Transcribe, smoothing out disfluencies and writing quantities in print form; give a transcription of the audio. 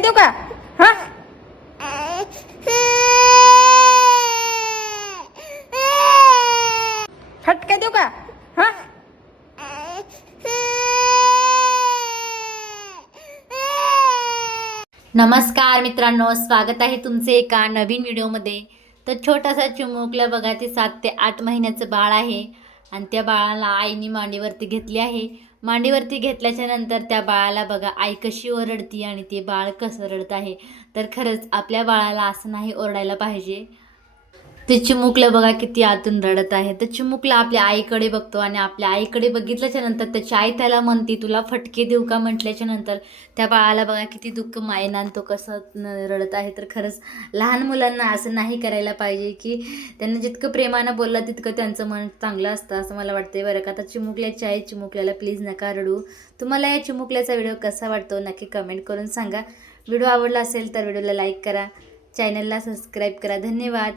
देऊ का? हा, फटका देऊ का? हा, नमस्कार मित्रांनो, स्वागत आहे तुमचे एका नवीन व्हिडिओमध्ये. तर छोटासा चिमुकला बघा, ते 7 ते 8 महिन्याचं बाळ आहे आणि त्या बाळाला आईने मांडीवरती घेतली आहे. मांडीवरती घेतल्याच्या नंतर त्या बाळाला बघा आई कशी ओरडती आणि ते बाळ कसं रडत आहे. तर खरंच आपल्या बाळाला असं नाही ओरडायला पाहिजे. ते चिमुकलं बघा किती आतून रडत आहे. तर चिमुकला आपल्या आईकडे बघतो आणि आपल्या आईकडे बघितल्याच्या नंतर त्याची आई त्याला म्हणते, तुला फटके देऊ का? म्हटल्याच्या नंतर त्या बाळाला बघा किती दुःख मायेनं आणि तो कसं रडत आहे. तर खरंच लहान मुलांना असं नाही करायला पाहिजे, की त्यांना जितकं प्रेमानं बोललं तितकं त्यांचं मन चांगलं असतं असं मला वाटते बरं का. तर चिमुकल्याची आई चिमुकल्याला प्लीज नका रडू. तुम्हाला या चिमुकल्याचा व्हिडिओ कसा वाटतो नक्की कमेंट करून सांगा. व्हिडिओ आवडला असेल तर व्हिडिओला लाईक करा, चॅनलला सबस्क्राईब करा. धन्यवाद.